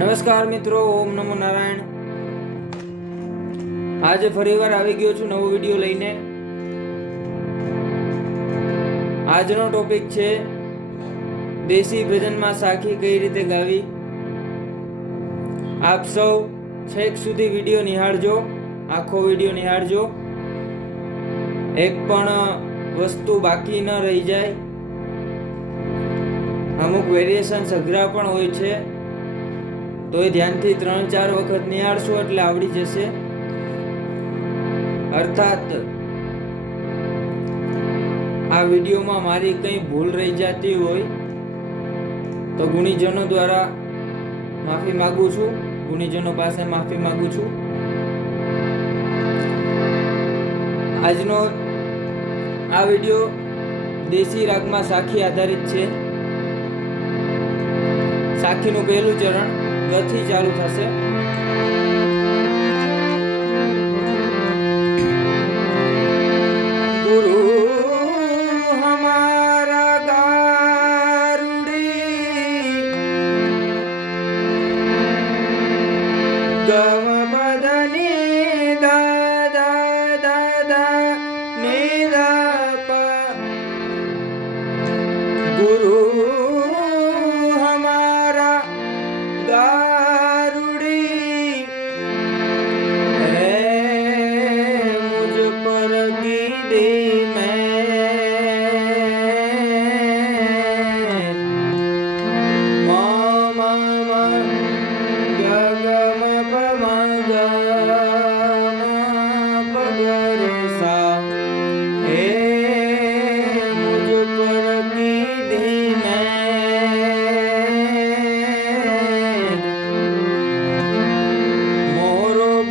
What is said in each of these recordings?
નમસ્કાર મિત્રો, ઓમ નમો નારાયણ. આજે ફરીવાર આવી ગયો છું નવો વીડિયો લઈને. આજનો ટોપિક છે, દેશી ભજનમાં સાખી કઈ રીતે ગાવી? આપ સૌ છેક સુધી વીડિયો નિહાળજો, આખો વીડિયો નિહાળજો. એક પણ વસ્તુ બાકી ન રહી જાય. અમુક વેરિએશન અઘરા પણ હોય છે. તો એ ધ્યાનથી ત્રણ ચાર વખત નિહાળશો એટલે આવડી જશે. અર્થાત, આ વિડીયોમાં મારી કંઈ ભૂલ રહી જતી હોય તો ગુણીજનો દ્વારા માફી માગું છું. ગુણીજનો પાસે માફી માગું છું. આજનો આ વીડિયો દેશી રાગમાં સાખી આધારિત છે. સાખીનું પહેલું ચરણ ગથી ચાલુ થશે. ગમ બદની દાદા દાદા નિરપા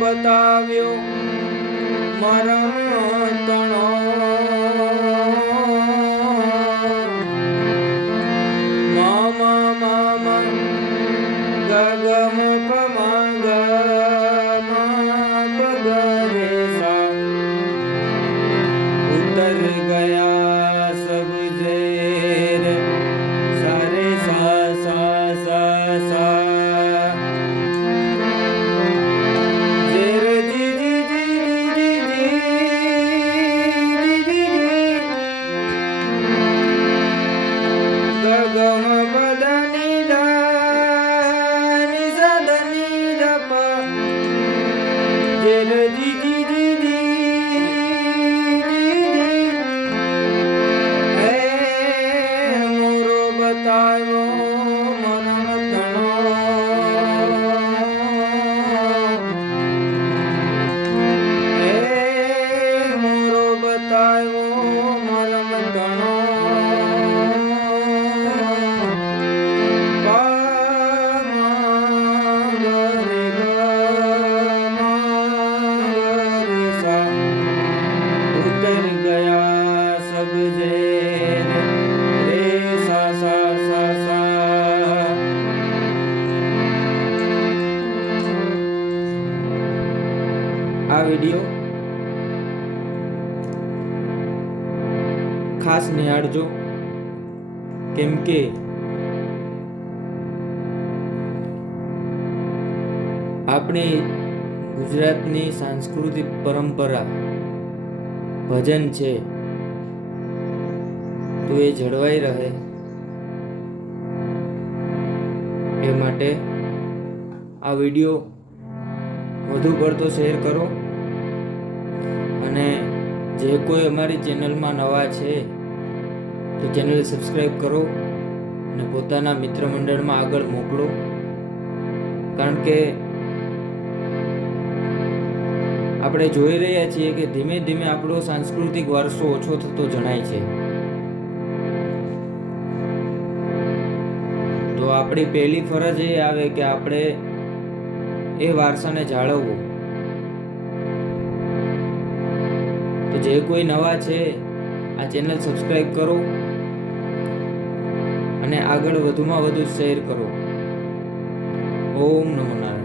બતાવ્યો મરમ તણો મમ મમ ગગમ પમ આ વીડિયો ખાસ નિહાળજો. કેમ કે આપણી ગુજરાતની સાંસ્કૃતિક પરંપરા, ભજન છે, તો એ જળવાઈ રહે. એ માટે આ વીડિયો વધુ પડતો શેર કરો. અને જે કોઈ અમારી ચેનલમાં નવા છે, તો ચેનલ સબસ્ક્રાઈબ કરો અને પોતાના મિત્ર મંડળમાં આગળ મોકલો. કારણ કે આપણે જોઈ રહ્યા છીએ કે ધીમે ધીમે આપણો સાંસ્કૃતિક વારસો ઓછો થતો જણાય છે. તો આપણી પહેલી ફરજ એ આવે કે આપણે એ વારસાને જાળવવો. તો જે કોઈ નવા છે, આ ચેનલ સબસ્ક્રાઈબ કરો અને આગળ વધુમાં વધુ શેર કરો. ઓમ નમો નારાયણ.